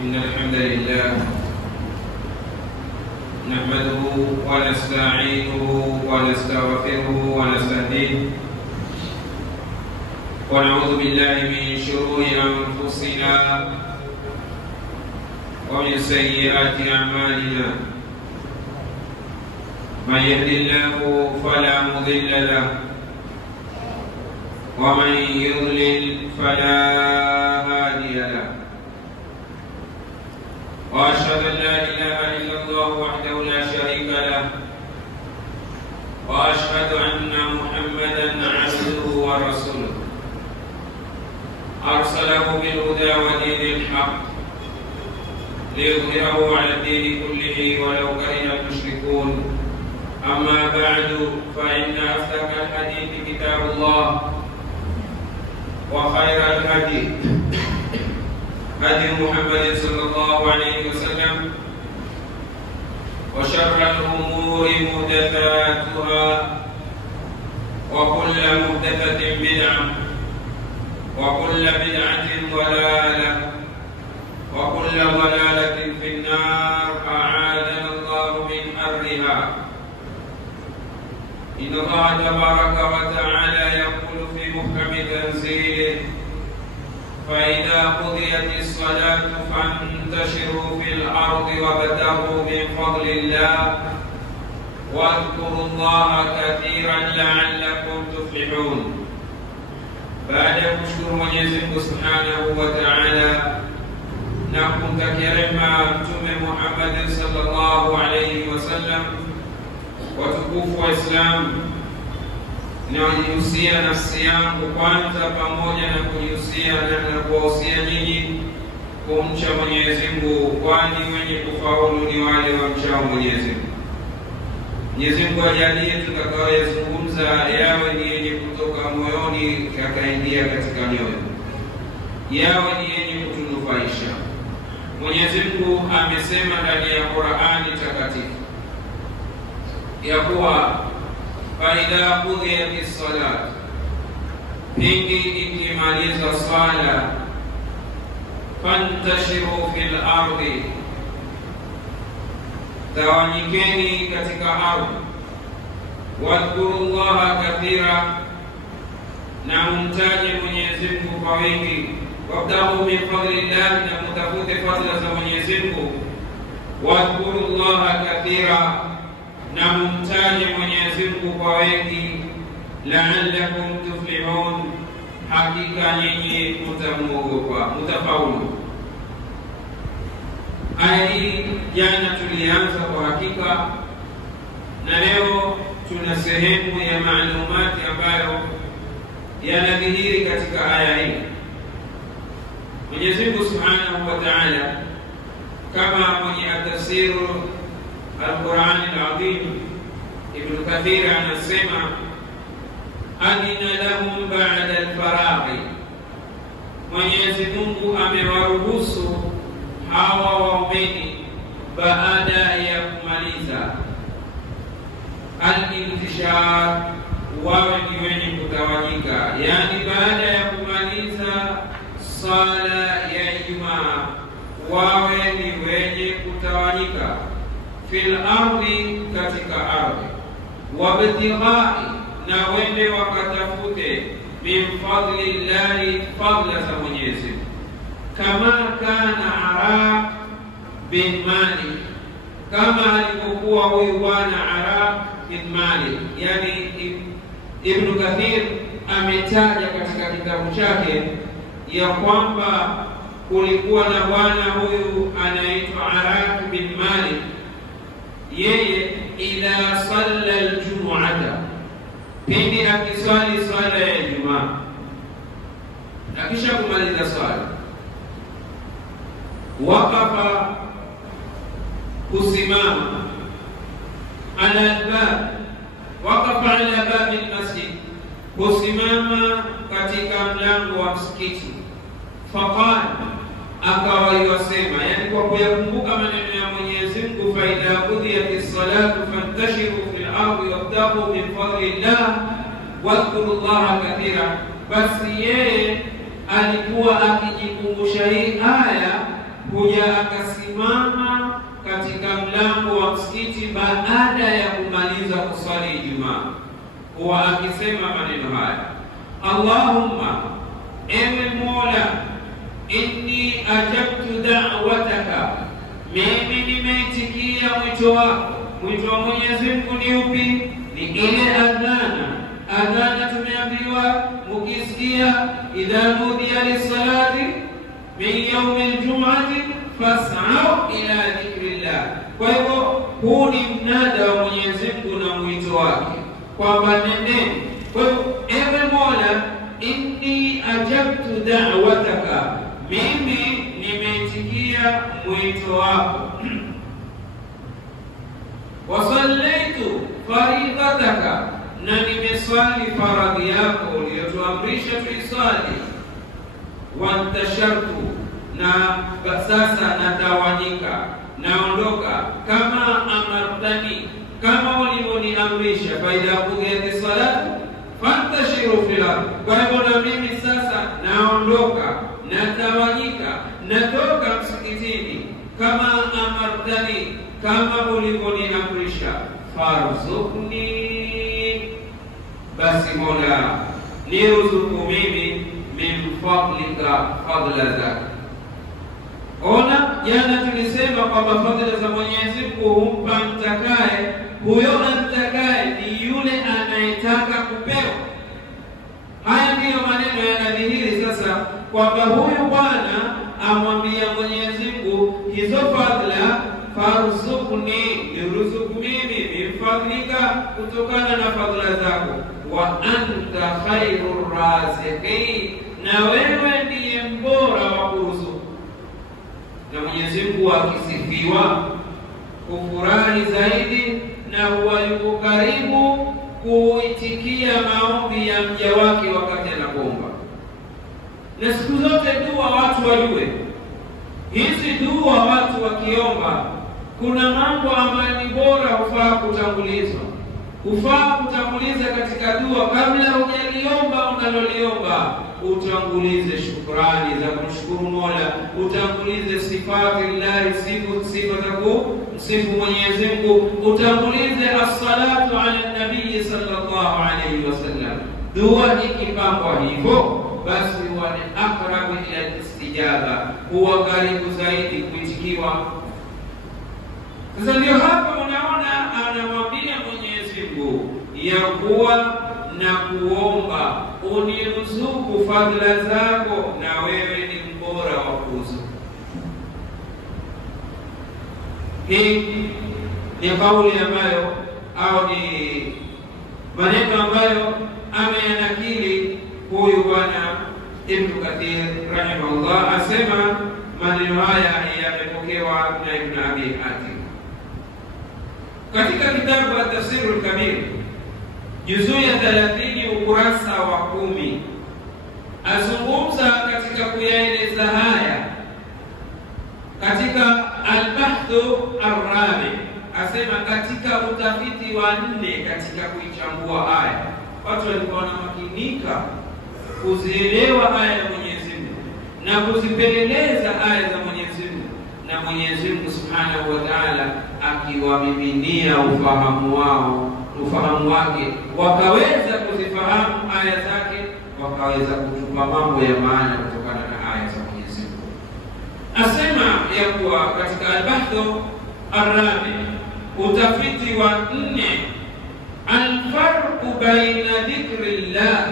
إن الحمد لله نحمده ونستعينه ونستغفره ونستهديه ونعوذ بالله من شرور أنفسنا ومن سيئات أعمالنا من يهد الله فلا مضل له ومن يضلل فلا هادي له وأشهد أن لا إله إلا الله وحده لا شريك له وأشهد أن محمدا عبده ورسوله أرسله بالهدى ودين الحق ليظهره على الدين كله ولو كره المشركون. أما بعد فإن أصدق الحديث كتاب الله وخير الهدي هدي محمد صلى الله عليه وسلم وشر الأمور محدثاتها وكل محدثة بدعة وكل بدعة ضلالة وكل ضلالة في النار أعاذنا الله من حرها. إن الله تبارك وتعالى يقول في محكم تنزيله: فإذا قضيت الصلاة فانتشروا في الأرض وابتغوا من فضل الله واذكروا الله كثيرا لعلكم تفلحون. Baada ya kushukuru Mwenyezi Mungu Subhanahu wa Ta'ala na kumtakia rehema Mtume Muhammad sallallahu alayhi wasallam, watukufu wa Islam, nawahusia nafsi yangu kwanza pamoja na kujihusia na kuwahusia nyinyi kumcha Mwenyezi Mungu, kwani wenye kufaulu ni wale wamchao Mwenyezi Mungu. Mwenyezi Mungu ajalie tutakayozungumza yawe ni yenye kutoka moyoni yakaingia katika nyoyo, yawe ni yenye kutunufaisha. Mwenyezi Mungu amesema ndani ya Qur'ani takatifu ya kuwa faida qudhiyatis salat, pindi ikimaliza swala, fantashiru fil ardi, tawanyikeni katika ardhi, wadhkurullaha kathira, na mumtaje Mwenyezi Mungu kwa wingi, wabtaghu min fadlillah, na mtafute fadhila za Mwenyezi Mungu, wadhkurullaha kathira, na mumtaje Mwenyezi Mungu kwa wingi, la'allakum tuflihun, hakika nyinyi mtamuogopa, mtafaulu. Aya hii jana tulianza kwa hakika, na leo tuna sehemu ya maalumati ambayo yanadhihiri katika aya hii. Mwenyezi Mungu Subhanahu wa Ta'ala, kama mwenye atafsiru al-Qur'an al-Azim Ibn Kathir anasema: adina lahum ba'da al-faraghi, Mwenyezi Mungu amewaruhusu hawa waumini baada ya kumaliza al-intishar, wawe ni wenye kutawanyika, yani baada ya kumaliza sala ya Ijumaa wawe ni wenye kutawanyika, fil ardi, katika ardhi, wabtighai, na wende wakatafute, min fadlillahi, fadla za Mwenyezi, kama kana Araq bin Malik, kama alivyokuwa huyu bwana Araq bin Malik. Yani Ibn Kathir ametaja katika kitabu chake ya kwamba kulikuwa na bwana huyu anaitwa Araq bin Malik, yeye ila salla al-jumu'ata, pindi akiswali swala ya Ijumaa, akisha kumaliza swala, waqafa, kusimama, ala al-bab, waqafa ala bab al-masjid, kusimama katika mlango wa msikiti, faqala, akawa yasema, yani kwa kuyakumbuka maneno ya Mwenyezi Mungu, fa idha qudhiyatis salatu fantashiru fil ardi wabtaghu min fadlillah wadhkurullaha kathira. Basi yeye alikuwa akijikumbusha hii aya huja akasimama katika mlango wa msikiti baada ya kumaliza kusali Ijumaa, huwa akisema maneno haya: Allahumma, ewe Mola, inni ajabtu da'wataka, mimi nimeitikia mwito wako. Mwito wa Mwenyezi Mungu ni upi? Ni ile adhana. Adhana tumeambiwa mukisikia, idha nudiya lis-salati min yawmi al-jum'ati fas'au ila dhikrillah. Kwa hivyo huu ni mnada wa Mwenyezi Mungu na mwito wake kwamba nendeni. Kwa hivyo, ewe Mola, inni ajabtu da'wataka, mimi nimeitikia mwito wako. Wasallaitu faridataka, na nimeswali faradhi yako uliyotuamrisha tuiswali. Wantashartu, na sasa natawanyika, naondoka. Kama amartani, kama ulivyoniamrisha. Faida qudiyati salatu fantashiru fil ardh. Kwa hivyo na mimi sasa naondoka, natawanyika, natoka msikitini. Kama amartani, kama ulivyoniamrisha. Farzuqni, basi Mola niruzuku mimi min fadlika, fadla zaka. Ona, jana tulisema kwamba fadhila za Mwenyezi Mungu humpa mtakaye. Huyo mtakaye ni yule anayetaka kupewa. Haya ndiyo maneno yanadhihiri sasa kwamba huyu bwana amwambia Mwenyezi Mungu hizo fadhila, farzuqni, niruzuku mimi min fadlika, kutokana na fadhila zako. Wa anta khairur raziqin, na wewe ndiye mbora wa kuruzuku. Na Mwenyezi Mungu akisifiwa kufurahi zaidi, na huwa yuko karibu kuitikia maombi ya mja wake wakati anaomba. Na siku zote dua watu wajue, hizi dua watu wakiomba, kuna mambo ambayo ni bora hufaa kutangulizwa. Hufaa kutanguliza katika dua, kabla hujaliomba unaloliomba, utangulize shukrani za kumshukuru Mola, utangulize sifati llahi, sifa za kumsifu Mwenyezi Mungu, utangulize as-salatu ala nabii sallallahu alayhi wasallam. Dua ikipangwa hivyo, basi huwa ni aqrabu ila istijaba, huwa karibu zaidi kuitikiwa. Sasa ndio hapa unaona anamwambia Mwenyezi Mungu ya kuwa na kuomba uniruzuku fadhila zako, na wewe ni mbora wa kuruzuku. Hii ni kauli ambayo, au ni maneno ambayo ameyanakili huyu bwana Ibn Kathir rahimahullah. Asema maneno haya yamepokewa na Ibn Abi Hatim katika kitabu at-Tafsir al-Kabir, juzuu ya 30 ukurasa wa 10. Azungumza katika kuyaeleza haya katika al-Bahthu ar-Rabi. Asema katika utafiti wa 4 katika kuichambua aya, watu walikuwa wanamakinika kuzielewa aya ya Mwenyezi Mungu na kuzipeleleza aya za Mwenyezi Mungu, na Mwenyezi Mungu Subhanahu wa Ta'ala akiwamiminia ufahamu wake, wakaweza kuzifahamu aya zake, wakaweza kutupa mambo ya maana kutokana na aya za Mwenyezi Mungu. Asema ya kuwa katika al-Bahthu ar-Rabi, utafiti wa 4, al-farqu baina dhikrillah,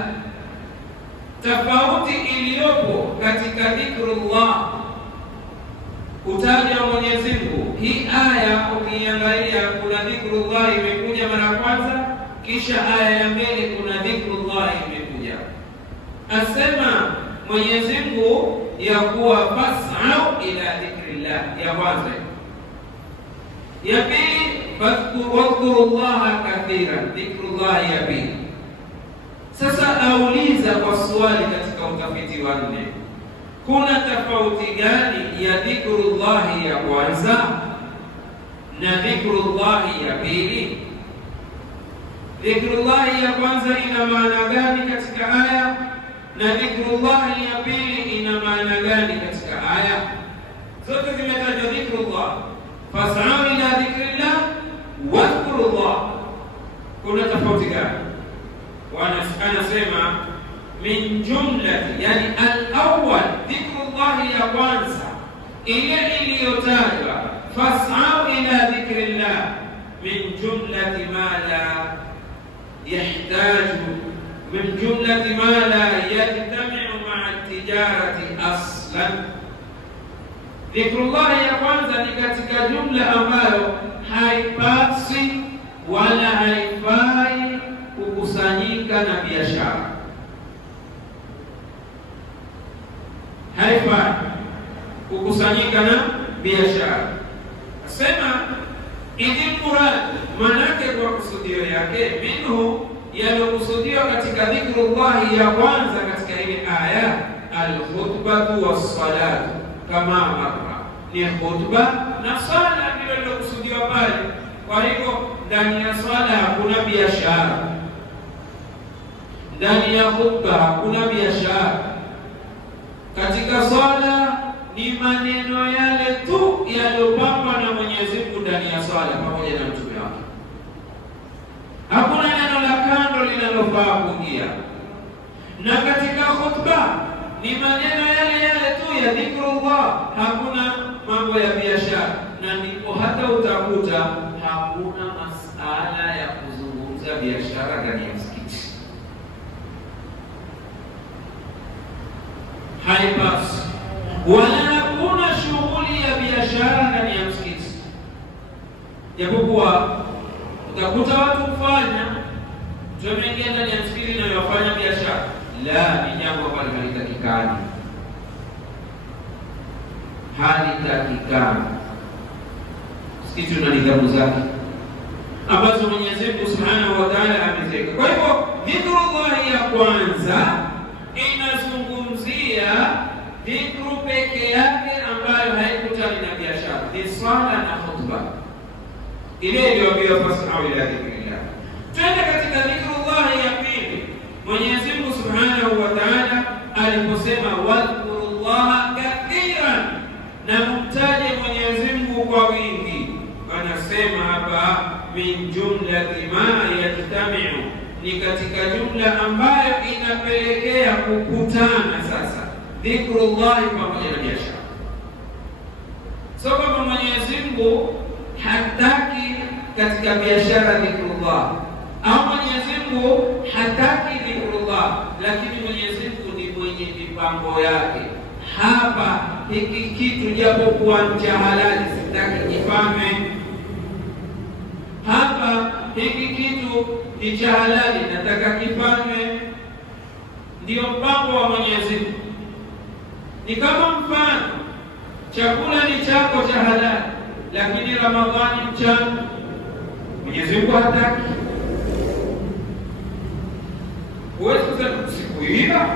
tofauti iliyopo katika dhikrullah, utaja Mwenyezi Mungu. Hii aya ukiangalia, kuna dhikrullah imekuja mara kwanza, kisha aya ya mbele kuna dhikrullah imekuja. Asema Mwenyezi Mungu ya kuwa fas'au ila dhikrillah, ya kwanza. Ya pili, wadhkurullaha kathiran, dhikrullah ya pili. Sasa auliza kwa swali katika utafiti wa 4, kuna tofauti gani ya dhikrullahi ya kwanza na dhikrullahi ya pili? Dhikrullahi ya kwanza ina maana gani katika aya, na dhikrullahi ya pili ina maana gani katika aya? zote zimetajwa dhikrullah. Fas'au ila dhikrillah wadhkurullah. Kuna tofauti gani? Anasema min jumlati, yani al-awwal, dhikrullah ya kwanza ile iliyotajwa, fas'au ila dhikrillah, min jumlati ma la yahtaju, min jumlati ma la yajtami'u ma'a tijarati aslan. Dhikrullah ya kwanza ni katika jumla ambayo haipasi wala haifai kukusanyika na biashara. Haifai kukusanyika na biashara. Asema idhi murad, manake kwa kusudio yake, minhu, yalokusudiwa katika dhikrullah ya kwanza katika ile aya, al-khutbatu was-salatu kama marra, ni khutba na sala ndio lilokusudiwa pale. Kwa hivyo ndani ya swala hakuna biashara, ndani ya khutba hakuna biashara. Katika swala ni maneno yale tu yaliyopangwa na Mwenyezi Mungu ndani ya swala pamoja na mtume wake. Hakuna neno la kando linalofaa kuingia. Na katika khutba ni maneno yale yale tu ya dhikrullah, hakuna mambo ya biashara. Na ndipo hata utakuta hakuna masala ya kuzungumza biashara ndani ya msikiti. Haipasi. Wala hakuna shughuli ya biashara ndani ya msikiti. Japokuwa utakuta watu kufanya, tumeingia ndani ya msikiti na wafanya biashara. La, ni jambo ambalo halitakikani. Halitakikani. Msikiti una nidhamu zake ambazo Mwenyezi Mungu Subhanahu wa Ta'ala ameziweka. Kwa hivyo dhikrullah ya kwanza inazungumzia dhikru peke yake ambayo haikutani na biashara, ni swala na khutba. Ile ndio ambayo fas'au ila dhikrillah. Twende katika dhikrullah ya pili. Mwenyezi Mungu Subhanahu wa Ta'ala aliposema wadhkurullaha kathiran, na mtaje Mwenyezi Mungu kwa wingi, anasema hapa min jumlati ma yajtami'u, ni katika jumla ambayo inapelekea kukutana sasa dhikrullah pamoja na biashara. So kama Mwenyezi Mungu hataki katika biashara dhikrullah, au Mwenyezi Mungu hataki dhikrullah, lakini Mwenyezi Mungu ni mwenye mipango yake. Hapa hiki kitu japo kuwa cha halali sitaki kifanywe. Hapa hiki kitu ni cha halali nataka kifanywe. Ndio mpango wa Mwenyezi Mungu. Ni kama mfano, chakula ni chako cha halali, lakini Ramadhani mchana Mwenyezi Mungu hataki. Huwezi kusema sikuiba,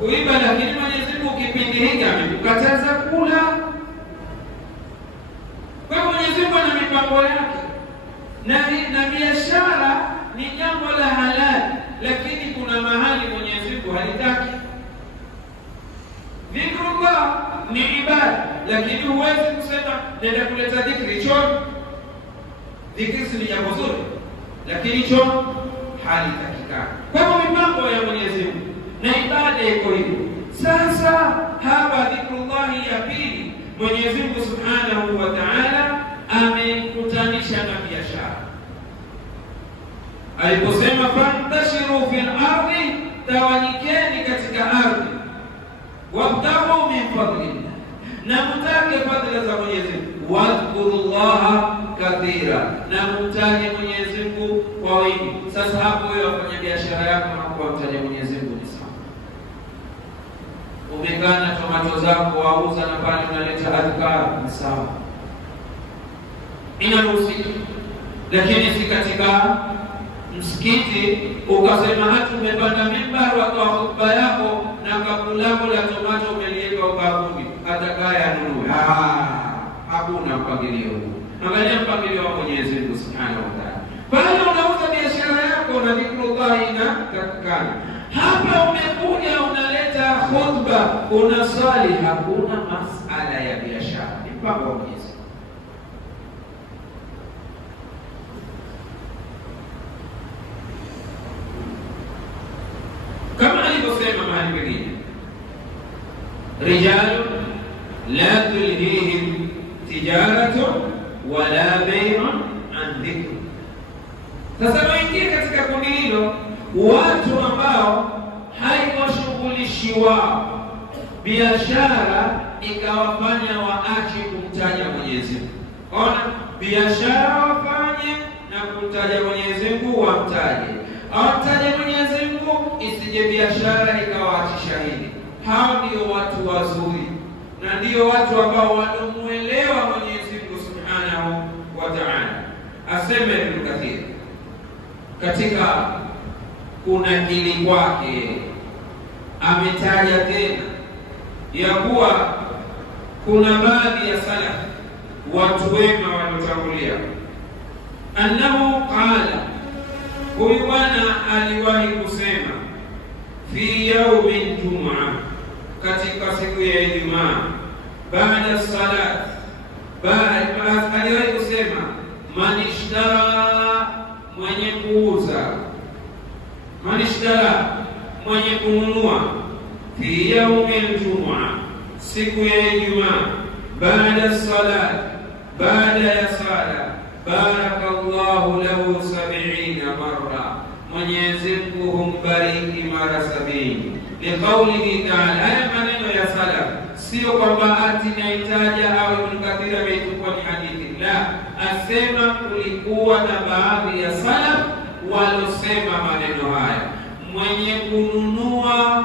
kuiba, lakini Mwenyezi Mungu kipindi hiki amekukataza kula. Kwa Mwenyezi Mungu ana mipango yake. Na biashara ni jambo la halali, lakini kuna mahali Mwenyezi Mungu halitaki. Dhikrullah ni ibada, lakini huwezi kusema nenda kuleta dhikri choni. Dhikri ni jambo zuri, lakini choni halitakikani. Kwa hivyo mipango ya Mwenyezi Mungu na ibada iko hivyo. Sasa hapa dhikrullah ya pili, Mwenyezi Mungu Subhanahu wa Ta'ala amekutanisha na biashara. Aliposema fantashiru fil ardi, tawanyikeni katika ardhi, wabtaghu min fadlillah, na mtake fadhila za Mwenyezi Mungu, wadhkurullaha kathira, na mtaje Mwenyezi Mungu kwa wingi. Sasa hapo wewe wafanya biashara yako na kumtaja Mwenyezi Mungu ni sawa. Umekaa na tomato zako wauza na pale unaleta adhkar ni sawa, inaruhusiwa. Lakini si katika msikiti ukasema hata umepanda mimbar wa hotuba yako na kabla lako la tomato umeliweka ubavuni atakaya nunue. Hakuna mpangilio huu. Angalia mpangilio wa Mwenyezi Mungu Subhanahu wa Ta'ala. Pale unauza biashara yako na dhikrullah inatakikana. Hapa umekuja unaleta khutba, unaswali, hakuna masala ya biashara. mpango wa Mwenyezi. Kama alivyosema mahali pengine, rijalu la tulhihim tijaratun wala bay'un an dhikr. Sasa waingie katika kundi hilo watu ambao haiwashughulishi wao biashara ikawafanya waache kumtaja Mwenyezi Mungu. Ona, biashara wafanye na kumtaja Mwenyezi Mungu, wamtaje. Awamtaje Mwenyezi Mungu, isije biashara ikawaachisha hili. Hao ndio watu wazuri na ndio watu ambao wanamuelewa Mwenyezi Mungu Subhanahu wa Ta'ala. Aseme Ibn Kathir katika kunakili kwake, ametaja tena ya kuwa kuna baadhi ya salaf, watu wema waliotangulia, annahu qala, huyu bwana aliwahi kusema, fi yawmin jum'a, katika siku ya Ijumaa, baada salat, aliwahi kusema, man ishtara, mwenye kuuza, man ishtara, mwenye kununua, fi yawmin jum'a, siku ya Ijumaa, baada salat, baada ya sala, barakallahu lahu 70 marra, Mwenyezi Mungu humbariki mara 70. Liqaulihi ta'ala, haya maneno ya salaf sio kwamba ati naitaja au Ibn Kathir ameichukua ni hadithi, la, asema kulikuwa na baadhi ya salaf walosema maneno haya, mwenye kununua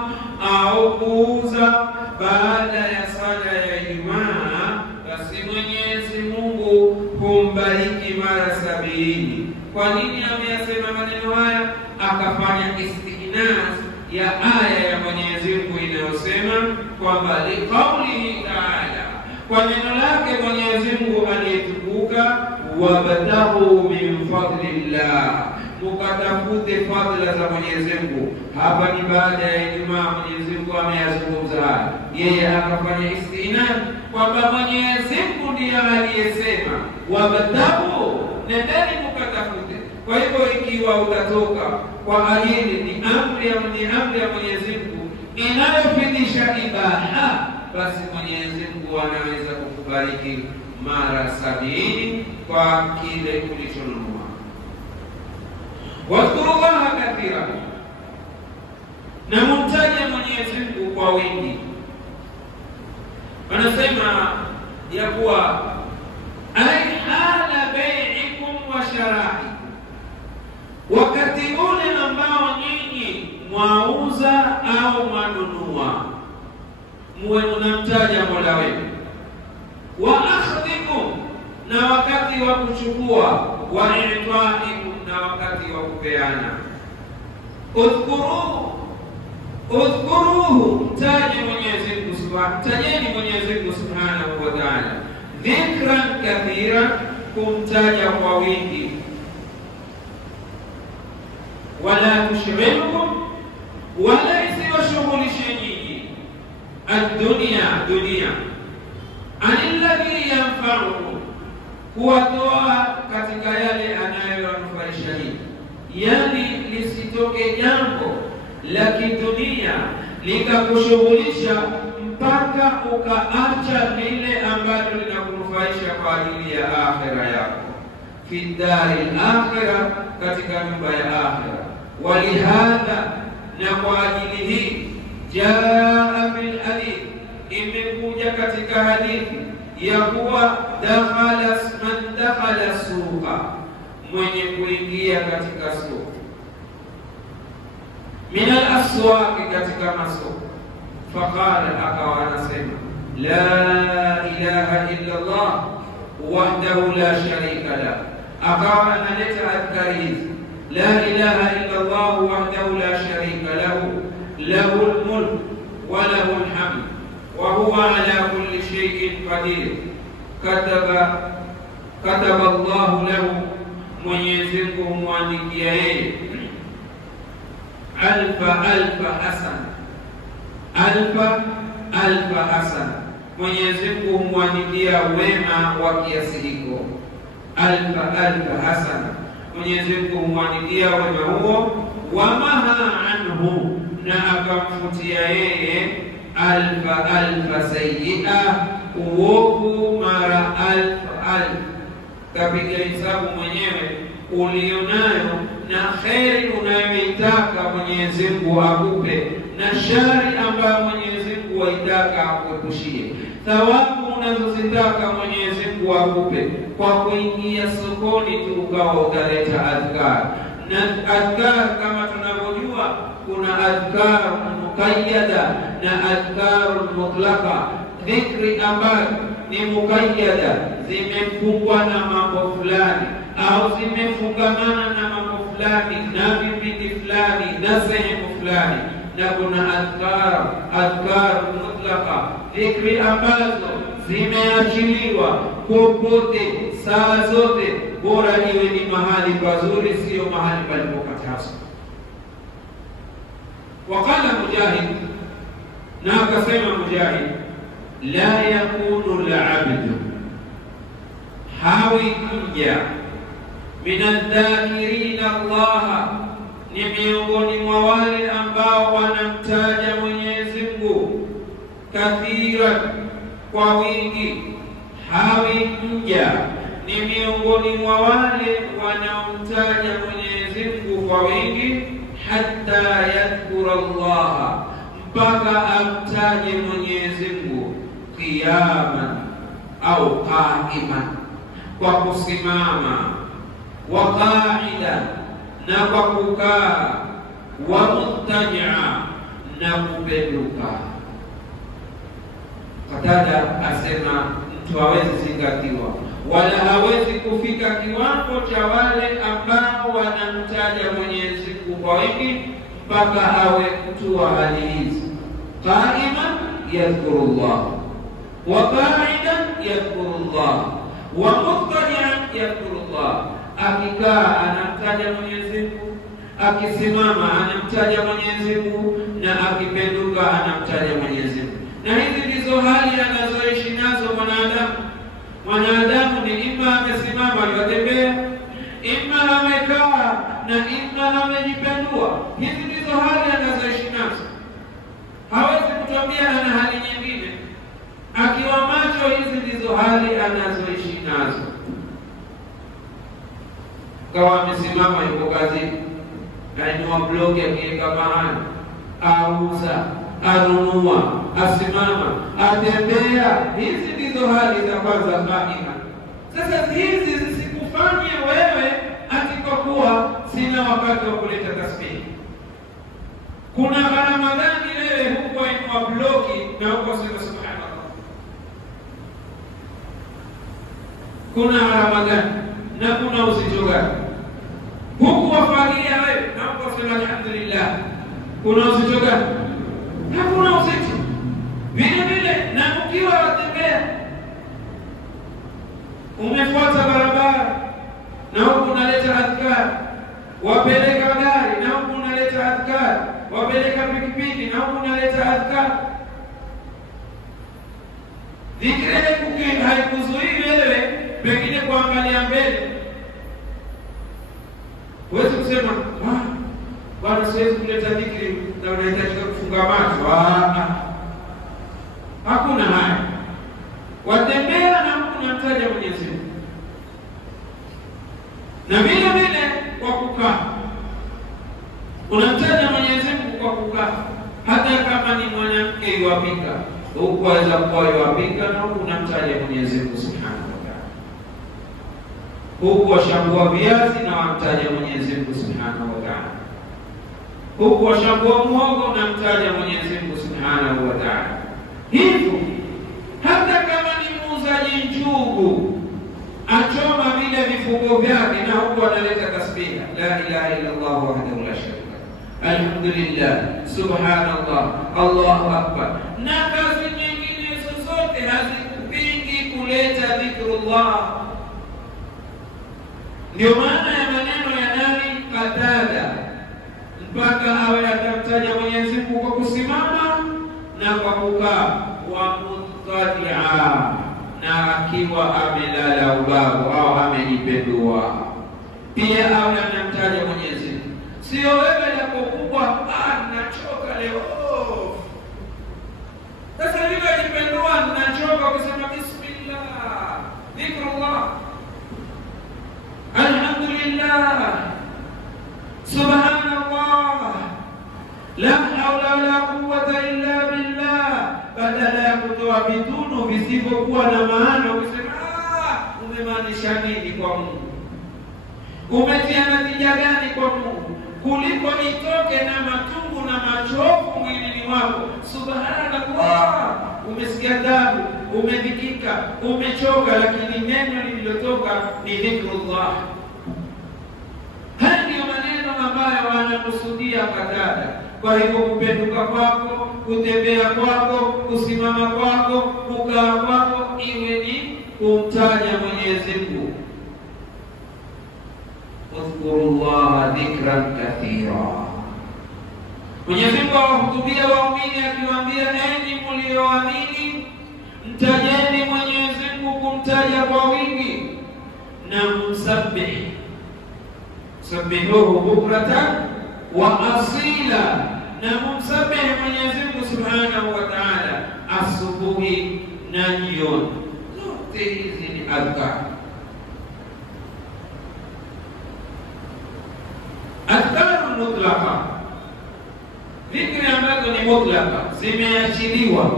au kuuza baada ya sala ya Ijumaa, basi Mwenyezi Mungu humbariki mara 70. Kwa nini ameyasema maneno haya? Akafanya istinas ya aya ya Mwenyezi Mungu inayosema kwamba liqaulihi ta'ala, kwa neno lake Mwenyezi Mungu aliyetukuka, wabtaghu min fadlillah, mukatafute fadhila za Mwenyezi Mungu. Hapa ni baada ya Ijumaa, Mwenyezi Mungu ameyazungumza, yeye akafanya istinas kwamba Mwenyezi Mungu ndiye aliyesema wabtaghu, nendeni mukatafute. Kwa hivyo ikiwa utatoka kwa ajili ni amri ya Mwenyezi Mungu inayofidisha ibaha, basi Mwenyezi Mungu anaweza kukubariki mara 70 kwa kile ulichonunua. Wadhkurullaha kathira, na mumtaje Mwenyezi Mungu kwa wingi. Anasema ya kuwa ay hala bai'ikum wa shara'i, wakati ule ambao nyinyi mwauza au mwanunua, muwe mnamtaja Mola wenu. Wa akhdhikum, na wakati wa kuchukua, wa i'ta'ikum, na wakati wa kupeana. Udhkuruhu, tajeni Mwenyezi Mungu Subhanahu wa Ta'ala, dhikran kathira, kumtaja kwa wingi. Wala tushghilukum, wala isiwashughulishe nyinyi, dunia anilladhi yanfa'ukum, kuwatoa katika yale anayowanufaisha nyinyi. Yani lisitoke jambo la kidunia likakushughulisha mpaka ukaacha lile ambalo linakunufaisha kwa ajili ya akhira yako, fi dari al-akhirah, katika nyumba ya akhira. Walihadha, na kwa ajili hii, jaa fil hadith, imekuja katika hadithi ya kuwa man dakhala suqa, mwenye kuingia katika soko, min al-aswaq, katika masoko, faqala, akawa anasema, la ilaha illa Allah wahdahu la sharika la, akawa analeta adhkari hizi, la ilaha illa Allah wahdahu la sharika lahu, lahul mulk wa lahul hamd wa huwa ala kulli shay'in qadir, kataba Allah lahu, Mwenyezi Mungu humwandikia yeye alfa hasana, Mwenyezi Mungu humwandikia wema wa kiasi hiko, alfa hasana. Mwenyezi Mungu humwandikia wema huo, wamaha anhu, na akamfutia yeye alfa sayyi'a, uovu mara alf. Kapiga hesabu mwenyewe ulionayo na kheri unayoitaka Mwenyezi Mungu akupe, na shari ambayo Mwenyezi Mungu aitaka akuepushie. Thawabu unazozitaka Mwenyezi Mungu akupe kwa kuingia sokoni tu ukawa utaleta adhkar. Na adhkar kama tunavyojua, kuna adhkar muqayyada na adhkar mutlaqa. Dhikri ambayo ni muqayyada, zimefungwa na mambo fulani au zimefungamana na mambo fulani na vipindi fulani na sehemu fulani, na kuna adhkar mutlaqa, dhikri ambazo zimeachiliwa popote saa zote, bora iwe ni mahali pazuri, sio mahali palipokatazwa. Waqala Mujahid, na akasema Mujahid, la yakunu al-abdu, hawi mja min adh-dhakirina Allah, ni miongoni mwa wale ambao wanamtaja Mwenyezi Mungu kathira, kwa wingi. Hawi mja ni miongoni mwa wale wanaomtaja Mwenyezi Mungu kwa wingi, hatta yadhkura Allah, mpaka amtaje Mwenyezi Mungu qiyaman au qa'iman, kwa kusimama, wa qa'ida, na kwa kukaa, wa muttaji'a, na kupenduka. Qatada asema mtu hawezi zingatiwa wala hawezi kufika kiwango cha wale ambao wanamtaja Mwenyezi Mungu kwa wingi mpaka awe mtu wa hali hizi. Qa'iman yadhkurullah, wa qa'idan yadhkurullah, wa muttaji'an yadhkurullah. Akikaa anamtaja Mwenyezi Mungu, akisimama anamtaja Mwenyezi Mungu, na akipenduka anamtaja Mwenyezi Mungu. Na hizi ndizo hali anazoishi nazo mwanadamu. Mwanadamu ni ima amesimama yatembea, ima amekaa, na ima amejipendua. Hizi ndizo hali anazoishi nazo. Hawezi kutuambia ana hali nyingine. Akiwa macho, hizi ndizo hali anazoishi nazo. Kawa amesimama yuko kazini, ainua blogi akiweka mahali, auza, anunua, asimama, atembea. Hizi ndizo hali za kwanza qaima. Sasa hizi zisikufanye wewe ati kwa kuwa sina wakati wa kuleta tasbihi. Kuna gharama gani wewe huko inua blogi na huko sema subhanallah? Kuna gharama gani na kuna uzito gani? Huku wafagilia wewe na huko sema alhamdulillah, kuna uzito gani? Hakuna uzito. Vile vile na ukiwa watembea, umefuata barabara na huku unaleta adhkar, wapeleka gari na huku unaleta adhkar, wapeleka pikipiki na huku unaleta adhkar. Dhikri haikuzuii wewe pengine kuangalia mbele. Huwezi kusema bwana siwezi kuleta dhikri na unahitajika kufunga macho. Hakuna haya. Watembea na huku unamtaja Mwenyezi Mungu. Na vile vile kwa kukaa, unamtaja Mwenyezi Mungu kwa kukaa. Hata kama ni mwanamke yuwapika, huku waweza kuwa yuwapika na huku unamtaja Mwenyezi Mungu subhanahu wa ta'ala. Huku washambua viazi na wamtaja Mwenyezi Mungu subhanahu wa ta'ala. Huku washambua muhogo na mtaja Mwenyezi Mungu subhanahu wa ta'ala. Hivyo hata kama ni muuzaji njugu, achoma vile vifungo vyake na huku analeta tasbihi, la ilaha illa Allah wahdahu la sharika lahu, alhamdulillah, subhanallah, Allahu akbar. Na kazi nyingine zozote hazikupingi kuleta dhikrullah. Ndio maana ya maneno ya nani? Qatada, mpaka awe atamtaja Mwenyezi Mungu kwa kusimama na kwa kukaa, wa mudtaji'a, na akiwa amelala ubavu au amejipendua, pia awe anamtaja Mwenyezi Mungu. Sio wewe lako kubwa, nachoka leo, sasa hivi ajipendua, nachoka kusema bismillah, dhikrullah, alhamdulillah, subhanallah, la hawla wala quwwata illa billah, badala ya kutoa vituno visivyokuwa na maana, ukisema umemaanisha nini kwa Mungu, umetia natija gani kwa Mungu, kuliko itoke na matungu na machofu mwilini mwako. Subhanallah, umesikia adhabu, umedhikika, umechoka, lakini neno lililotoka ni dhikrullah. Haya ndiyo maneno ambayo wanakusudia Qatada. Kwa hivyo kupenduka kwako, kutembea kwako, kusimama kwako, kukaa kwako iwe ni kumtaja Mwenyezi Mungu. Udhkurullaha dhikran kathira. Mwenyezi Mungu awahutubia waumini akiwaambia, enyi mlioamini, mtajeni Mwenyezi Mungu kumtaja kwa wingi na msabihi. Sabihuhu bukratan wa asila, na mumsabihi Mwenyezi Mungu Subhanahu wa Ta'ala asubuhi na jioni. Zote hizi ni adhkar. Adhkar mutlaqa, dhikri ambazo ni mutlaqa, zimeachiliwa,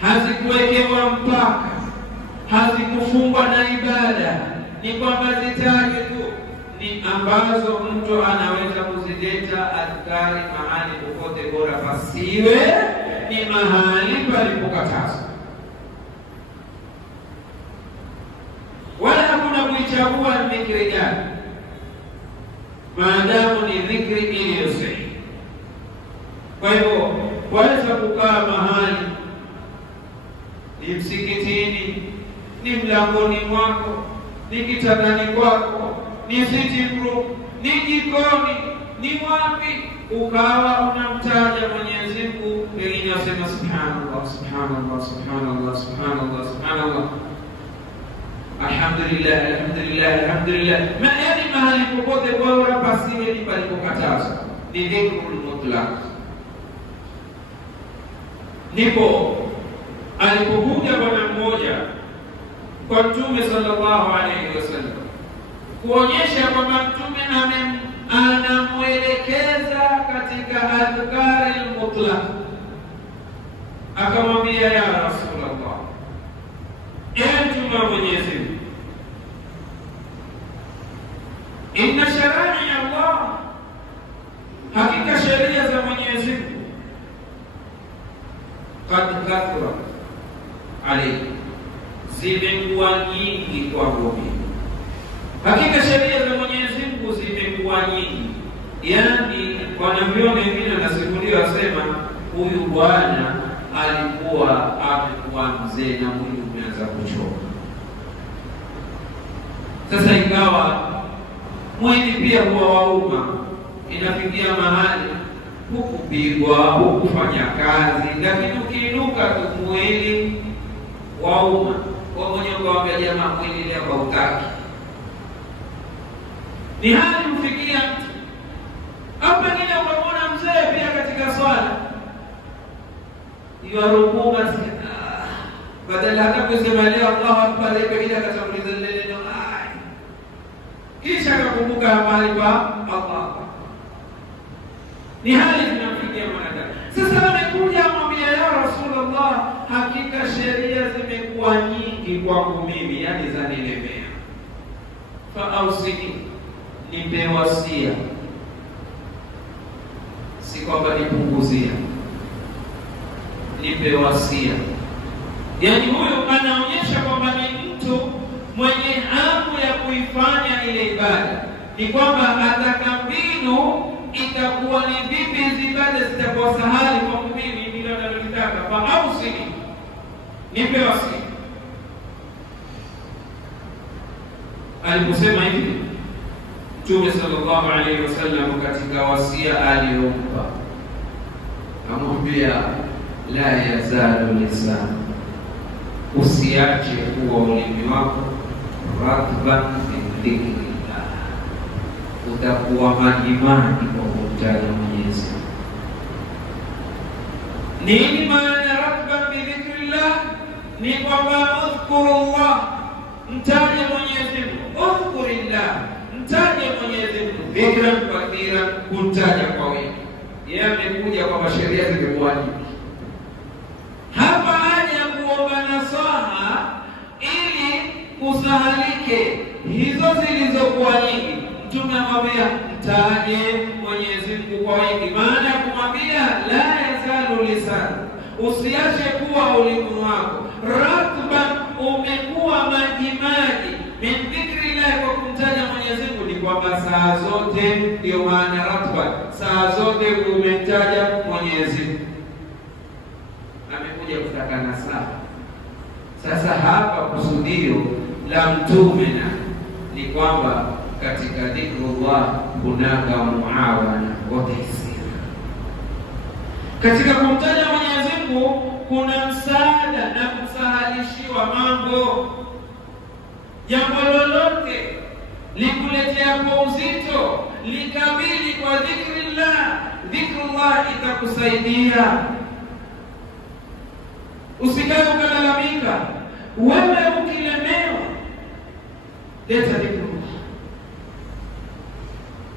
hazikuwekewa mpaka, hazikufungwa na ibada, ni kwamba zitaje tu, ni ambazo mtu anaweza kuzileta adhkari mahali popote, bora pasiwe ni mahali palipokatazwa, wala hakuna kuichagua dhikri gani, maadamu ni dhikri iliyo sahihi. Kwa hivyo waweza kukaa mahali, ni msikitini, ni mlangoni mwako, ni kitandani kwako, ni sitting room, ni jikoni, ni wapi, ukawa unamtaja Mwenyezi Mungu, pengine wasema subhanallah, subhanallah, subhanallah, subhanallah, subhanallah, alhamdulillah, alhamdulillah, alhamdulillah. Yaani mahali popote, bora pasiwe ni palipokatazwa, ni dhikrul mutlaq. Ndipo alipokuja bwana mmoja kwa Mtume sallallahu alayhi wasallam kuonyesha kwamba Mtume anamwelekeza katika adhkari mutlaq. Akamwambia, ya Rasulullah, ewe Mtume wa Mwenyezi Mungu, inna sharai Allah, hakika sheria za Mwenyezi Mungu, qad kathura alayhi, zimekuwa nyingi kwangu mimi. Hakika sheria za Mwenyezi Mungu zimekuwa nyingi. Yaani wanavyoni wengine wanasimulia, wasema huyu bwana alikuwa amekuwa mzee na mwili umeanza kuchoka. Sasa ikawa mwili pia huwa wauma, inafikia mahali hukupigwa, hukufanya kazi, lakini ukiinuka tu mwili wauma. Kwa mwenye ukawambia, jamaa, mwili leo hautaki. Ni hali mfikia mtu. Au pengine ukamwona mzee pia katika swala, yuarukuu basi, badala hata kusema leo Allahu Akbar, pengine akatanguliza neno kisha akakumbuka mahali pa Allah. Ni hali zinamfikia mwanadamu. Sasa amekuja amwambia, ya Rasulullah, hakika sheria zimekuwa nyingi kwangu mimi, yani zanilemea. Fa ausini, nipe wasia, si kwamba nipunguzia, nipe wasia. Yani huyo anaonyesha kwamba ni mtu mwenye hamu ya kuifanya ile ibada, ni kwamba ataka mbinu itakuwa ni vipi hizi ibada zitakuwa sahali kwa mimi, ndilo analotaka. Fa ausini, nipe wasia. Aliposema hivi Mtume sallallahu alayhi wasallam katika wasia aliyompa, amwambia, la yazalu lisan, usiache kuwa ulimi wako ratban min dhikrillah, utakuwa majimaji kwa kumtaja Mwenyezi Mungu. Nini maana ratban bi dhikrillah? Ni kwamba udhkurullah, mtaje Mwenyezi Mungu. Udhkurillah, mtaje Mwenyezi Mungu. Dhikran kathiran, kumtaja kwa wingi. Yeye amekuja kwa sheria zimekuwajibu. Hapa haja kuomba nasaha ili kusahalike hizo zilizokuwa nyingi. Mtume amwambia mtaje Mwenyezi Mungu kwa wingi. Maana ya kumwambia la yazalu lisan, usiache kuwa ulimi wako ratban, umekuwa majimaji min dhikrillah, kwa kumtaja Mwenyezi Mungu. Ni kwamba saa zote, ndio maana ratban, saa zote umemtaja Mwenyezi Mungu. Amekuja kutaka nasaha. Sasa hapa kusudio la mtume ni kwamba katika dhikrullah kunaka muawana wa taysir. Katika kumtaja Mwenyezi Mungu kuna msaada na kusahalishiwa mambo. Jambo lolote likuletea kwa uzito, likabili kwa dhikrillah, dhikrullah itakusaidia. Usikae ukalalamika. Wewe ukilemewa, leta dhikrullah.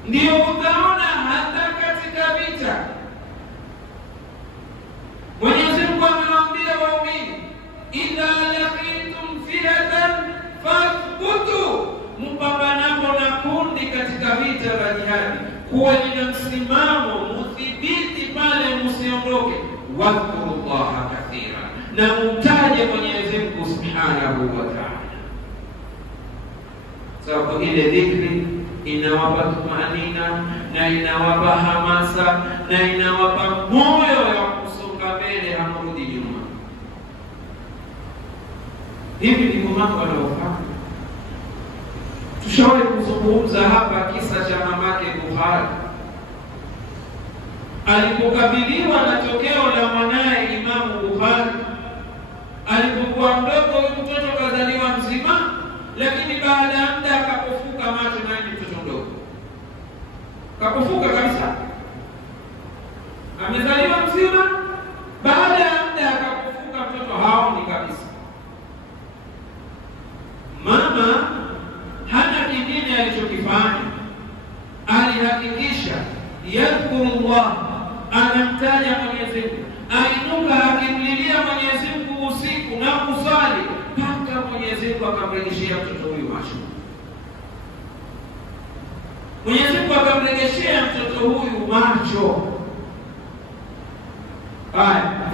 Ndio utaona hata katika vita Mwenyezi Mungu amewaambia waumini, idha laqitum fi'atan fathbutu, mpambanapo na kundi katika vita vya jihadi, kuwa na msimamo mthibiti pale, msiondoke. Wadhkurullaha kathira, na mtaje Mwenyezi Mungu subhanahu wa ta'ala. Sababu ile dhikri inawapa tumanina na inawapa hamasa na inawapa moyo ya kusonga mbele, hamrudi nyuma. Hivi ndivyo mambo yanayofanya. Tushawahi kuzungumza hapa kisa cha mamake Bukhari alipokabiliwa na tokeo la mwanaye Imamu Bukhari. Alipokuwa mdogo, mtoto kazaliwa mzima, lakini baada ya muda akapofuka macho, na ni mtoto mdogo kapofuka kabisa. Amezaliwa mzima, baada ya muda akapofuka mtoto haoni kabisa. Mama hana kingine alichokifanya, alihakikisha yadhkurullah, anamtaja Mwenyezi Mungu, ainuka akimlilia Mwenyezi Mungu usiku na kusali mpaka Mwenyezi Mungu akamrejeshea mtoto huyu macho. Mwenyezi Mungu akamrejeshea mtoto huyu macho.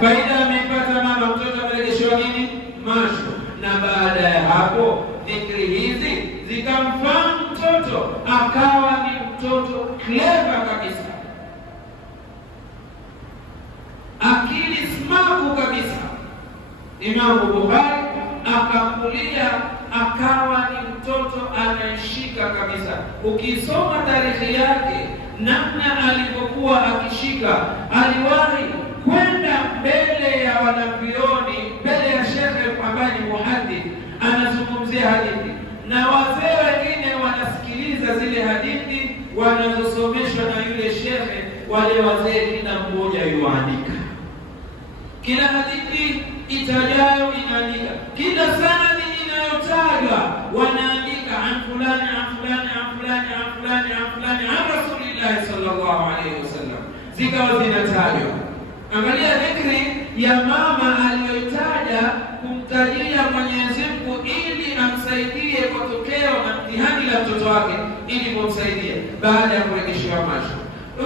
Faida amepata mama, mtoto amerejeshewa nini? Macho. Na baada ya hapo dhikri hizi zikamfanya mtoto akawa ni mtoto clever kabisa, akili smaku kabisa. Imamu Bukhari akakulia akawa ni mtoto anashika kabisa. Ukisoma tarehe yake, namna alipokuwa akishika, aliwahi kwenda mbele ya wanavyoni, mbele ya shekhe ambaye ni muhadith, anazungumzia hadithi, na wazee wengine wanasikiliza zile hadithi wanazosomeshwa na yule shekhe. Wale wazee kila mmoja yuandika, kila hadithi itajayo inaandika, kila sanadi inayotajwa wanaandika, an fulani an fulani an fulani an fulani an fulani an Rasulillah sallallahu alayhi wasallam, zikawa zinatajwa. Angalia dhikri ya mama aliyotaja kumtajia Mwenyezi Mungu ili amsaidie kwa tokeo na mtihani la mtoto wake, ili kumsaidia baada ya kurejeshewa macho.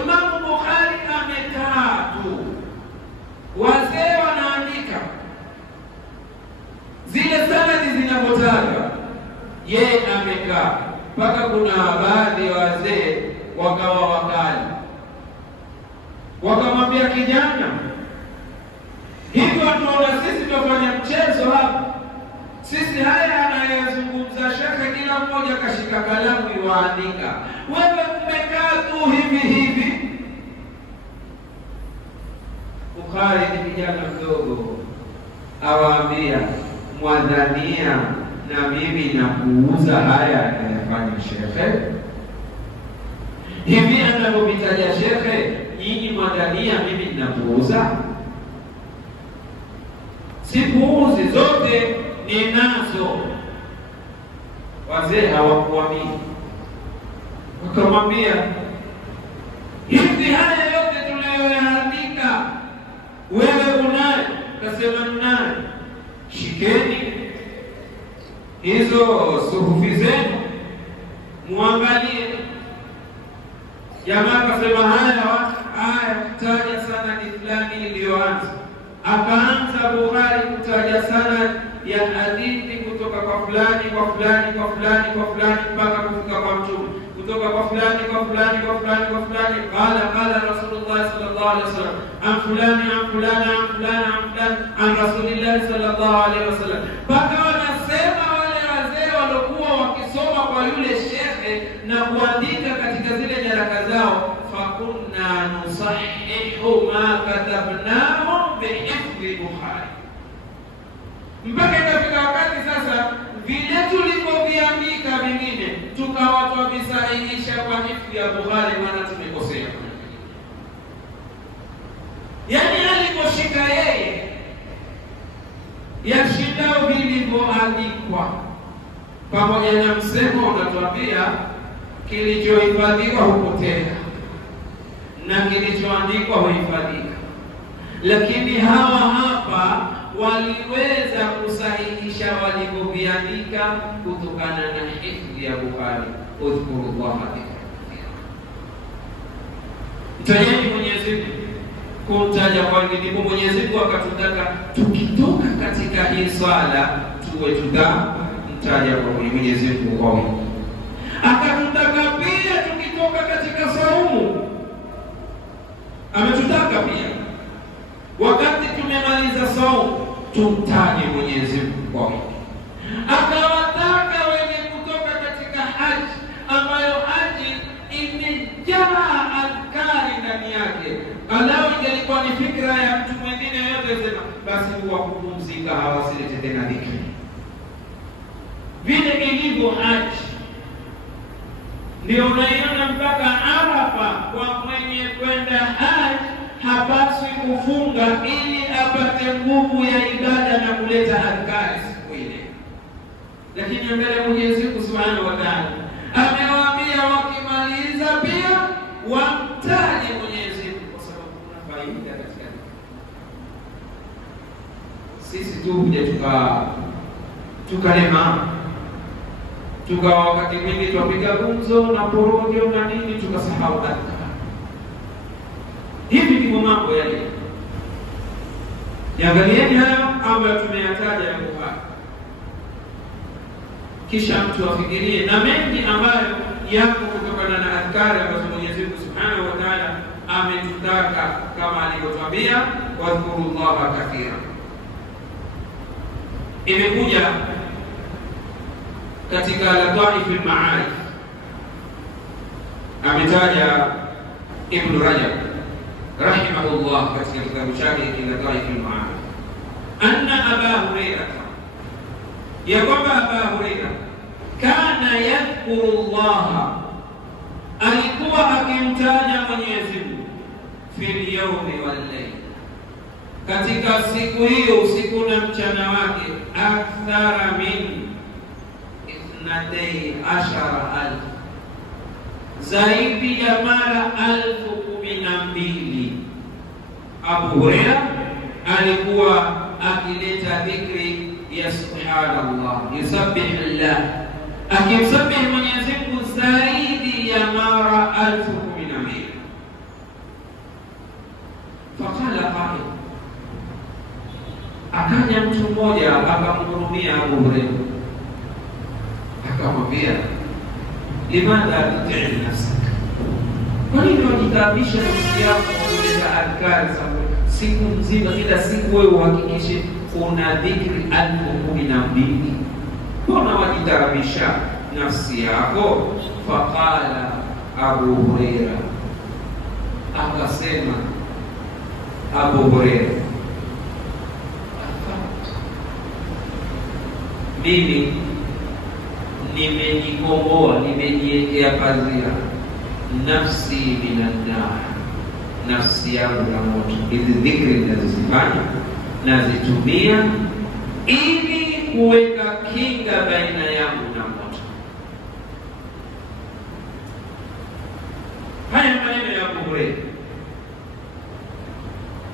Imamu Bukhari amekaa tu, wazee wanaandika zile sanadi zinapotajwa, yeye amekaa. Mpaka kuna baadhi ya wazee wakawa wakali, wakamwambia kijana, hivyo tunaona sisi tufanya mchezo hapa? Sisi haya anayezungumza shekhe, kila mmoja kashika kalamu yuandika, wewe umekaa tu hivi hivi. Bukhari ni kijana mdogo, awaambia mwadhania na mimi nakuuza haya anayofanya shekhe? Hivi anapomtaja shekhe, nyinyi mwadhania mimi ninakuuza? Sipuuzi, zote ninazo. Wazee hawakuamini, wakamwambia hivi haya yote tunayoyaandika wewe unayo? Kasema ninayo. Shikeni hizo suhufi zenu muangalie. Jamaa kasema haya kutaja sana ni fulani iliyoanza. Akaanza Bukhari kutaja sana ya hadithi kutoka kwa fulani kwa fulani kwa fulani kwa fulani mpaka kufika kwa Mtume, kutoka kwa fulani kwa fulani kwa fulani kwa fulani, qala Rasulullah sallallahu alaihi wasallam an fulani an fulani an fulani an fulani an Rasulillah sallallahu alaihi wasallam. Mpaka wanasema wale wazee waliokuwa wakisoma kwa yule shekhe na kuandika katika zile nyaraka zao, fakunna nusahihu ma katabnahu bihifdhi Bukhari. Mpaka ikafika wakati sasa vile tulivyoviandika vingine tukawa tuvisahihisha kwa hifdhi ya Bukhari, maana tumekosea. Yani aliposhika yeye yashindao vilivyoandikwa, pamoja na msemo unatuambia kilichohifadhiwa hupotea na kilichoandikwa huhifadhika, lakini hawa hapa waliweza kusahihisha walivyoviandika kutokana na hifdhi ya Bukhari. Udhkurullaha dhikran. Mtajeni Mwenyezi Mungu, kumtaja kwa ndipo Mwenyezi Mungu akatutaka tukitoka katika hii swala tuwe tutamtaja kwa Mwenyezi Mungu kwa wingi. Akatutaka pia tukitoka katika saumu, ametutaka pia wakati tumemaliza saumu tumtaje Mwenyezi Mungu kwa wingi. Akawataka wenye kutoka katika haji, ambayo haji imejaa adhkari ndani yake. Alau ingelikuwa ni fikra ya mtu mwingine yote sema basi huwa kupumzika, hawasilete tena dhikri. Vile ilivyo haji ndio unaiona mpaka Arafa kwa mwenye kwenda haji hapaswi kufunga ili apate nguvu ya ibada na kuleta adhkari siku ile. Lakini mbele Mwenyezi Mungu Subhanahu wa Ta'ala amewaambia wakimaliza pia wamtaje Mwenyezi Mungu, kwa sababu kuna faida katika hili. Sisi tu huja tukalema tukawa wakati mwingi tuwapiga gumzo na porojo na nini, tukasahau adhkari. Hivi ndivyo mambo yale. Niangalieni haya ambayo tumeyataja ya Bukhari, kisha mtu afikirie na mengi ambayo yako kutokana na adhkari ambazo Mwenyezi Mungu Subhanahu wa Ta'ala ametutaka, kama alivyotuambia wadhkurullaha kathira. Imekuja katika Lataif al-Ma'arif, ametaja Ibn Rajab rahimahullah katika kitabu chake Lataif al-Ma'arif anna Aba Hurairah, ya kwamba Aba Hurairah kana yadhkuru Allah, alikuwa akimtaja Mwenyezi Mungu fil yawmi wal layl, katika siku hiyo usiku na mchana wake, akthara min 12,000, zaidi ya mara 12,000. Abu Hurairah alikuwa akileta dhikri ya subhanallah, yusabbihullah, akimsabihi Mwenyezi Mungu zaidi ya mara 12,000. Faqala qa'id, akaja mtu mmoja akamhurumia Abu Hurairah, akamwambia limadha tut'i nafsaka, kwa nini unajitabisha nafsi yako kuleta adhkari za siku nzima? Kila siku wewe uhakikishe una dhikri 12,000, mbona wajitarabisha nafsi yako? Faqala Abu Hurairah, akasema Abu Hurairah, mimi nimejikomboa, nimejiwekea pazia, nafsi minan nar, nafsi yangu na moto. Hizi dhikri nazifanya, nazitumia ili kuweka kinga baina yangu na moto. Haya maneno ya Abu Hurairah.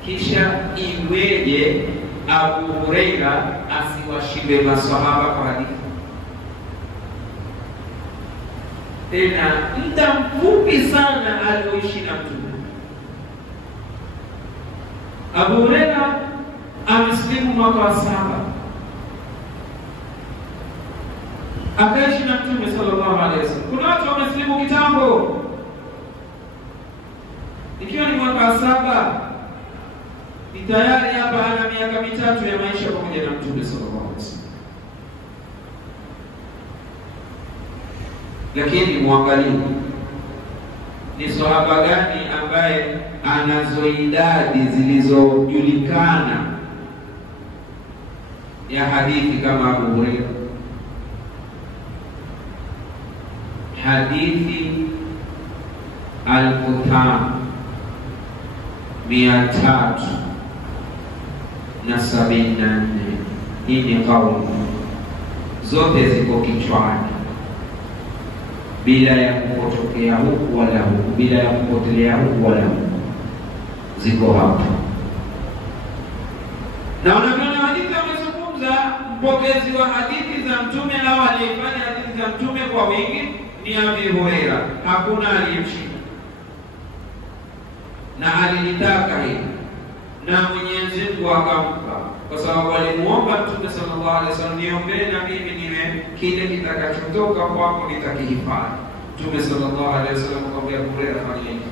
Kisha iweje Abu Hurairah asiwashibe maswahaba kwa hadithi? Tena muda mfupi sana alioishi na Mtume. Abu Hurairah amesilimu mwaka wa 7, akaishi na Mtume sallallahu alaihi wasallam. Kuna watu wamesilimu kitambo, ikiwa ni mwaka wa 7 ni tayari hapa ana miaka 3 ya maisha pamoja na Mtume sallallahu alaihi wasallam. Lakini muangalie ni sahaba gani ambaye anazo idadi zilizojulikana ya hadithi kama Abu Hurairah. Hadithi 5374. Hii ni kauli zote ziko kichwani, bila ya kupotokea huku wala huku, bila ya kupotelea huku wala huku, ziko hapa. Na unaona hadithi amezungumza mpokezi wa hadithi za Mtume na aliyefanya hadithi za Mtume kwa wingi ni Abu Hurairah. Hakuna aliyemshinda, na alilitaka hili na Mwenyezi Mungu akampa, kwa sababu alimuomba Mtume sallallahu alaihi wasallam, niombee na mimi niwe kile kitakachotoka kwako nitakihifadhi. Mtume sallallahu alaihi wasallam akamwambia Abu Hurairah, fanya hivi,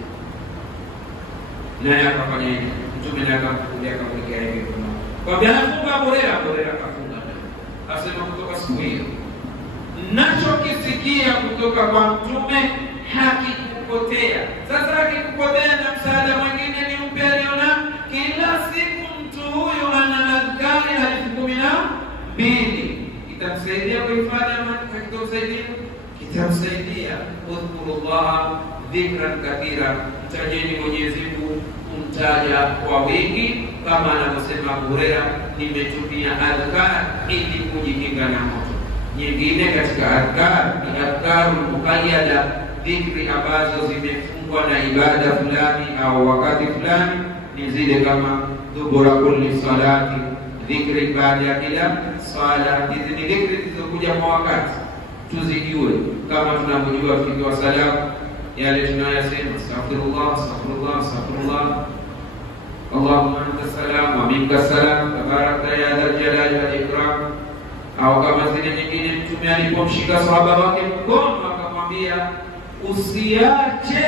naye akafanya hivi. Mtume naye akamkulia akamwekea hivi, kwambia anafunga Abu Hurairah. Abu Hurairah akafunga, asema kutoka siku hiyo nachokisikia kutoka kwa Mtume hakikupotea. Sasa hakikupotea na msaada mwingine ni mpe aliona kila siku mtu huyu ana adhkari 1012. Itamsaidia kuhifadhi ama kitamsaidia? Kitamsaidia. Udhkurullah dhikran kathira, mtajeni Mwenyezi Mungu kumtaja kwa wingi, kama anavyosema Abu Hurairah, nimetumia adhkar ili kujikinga na moto. Nyingine katika adhkar ni adhkarul muqayyada, dhikri ambazo zimefungwa na ibada fulani au wakati fulani, ni zile kama dhubura kulli salati, dhikri baada ya kila swala. Hizi ni dhikri zilizokuja kwa wakati, tuzijue kama tunavyojua fiqh wa salam, yale tunayosema astaghfirullah astaghfirullah astaghfirullah, Allahumma anta salam wa minka salam, tabarakta ya dhal jalali wal ikram. Au kama zile nyingine Mtume alipomshika sahaba wake mkono akamwambia usiache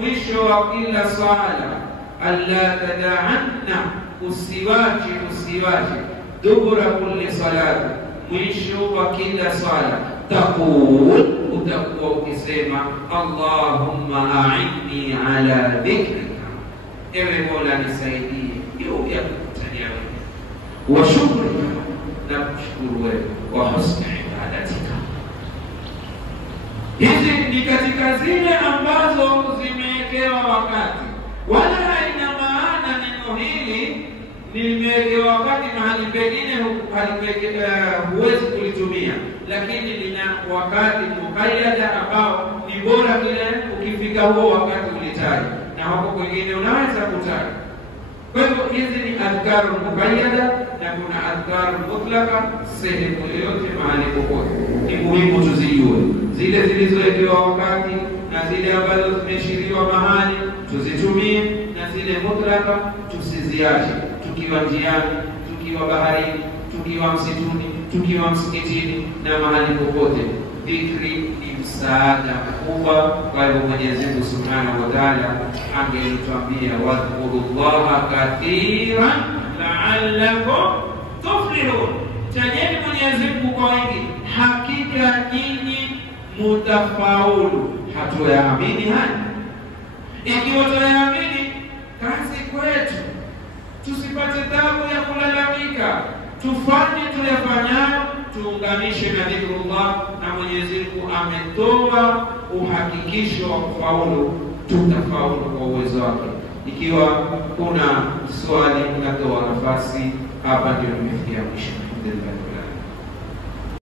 mwisho wa kila swala, alla tada'anna, usiwache dubura kulli salati, mwisho wa kila swala, taqul, utakuwa ukisema Allahumma a'inni ala dhikrika, ewe Mola nisaidie juu ya kukutania wewe, wa shukrika, na kushukuru wewe, wa husni ibadatika. Hizi ni katika zile ambazo zimewekewa wakati, wala haina maana neno hili limewekewa wakati mahali pengine huwezi kulitumia, lakini lina wakati mukayyada ambao ni bora kile ukifika huo wakati ulitaja, na hapo kwingine unaweza kutaja. Kwa hivyo hizi ni adhkarul mukayyada na kuna adhkarul mutlaka, sehemu yoyote mahali popote. Ni muhimu tuzijue zile zilizowekewa wakati na zile ambazo zimeshiriwa mahali tuzitumie, na zile mutlaka tusiziache, tukiwa njiani, tukiwa baharini, tukiwa msituni, tukiwa msikitini na mahali popote. Dhikri ni msaada mkubwa. Kwa hivyo Mwenyezi Mungu Subhanahu wa Ta'ala angetuambia wadhkurullaha kathiran la'allakum tuflihun, tajeni Mwenyezi Mungu kwa wingi, hakika nyinyi mutafaulu. Hatuyaamini haya? Ikiwa tuyaamini, kazi kwetu tusipate tabu ya kulalamika, tufanye tuyafanyayo, tuunganishe na dhikrullah, na Mwenyezi Mungu ametoa uhakikisho wa kufaulu, tutafaulu kwa uwezo wake. Ikiwa kuna swali, natoa nafasi. Hapa ndio nimefikia mwisho. Alhamdulillah.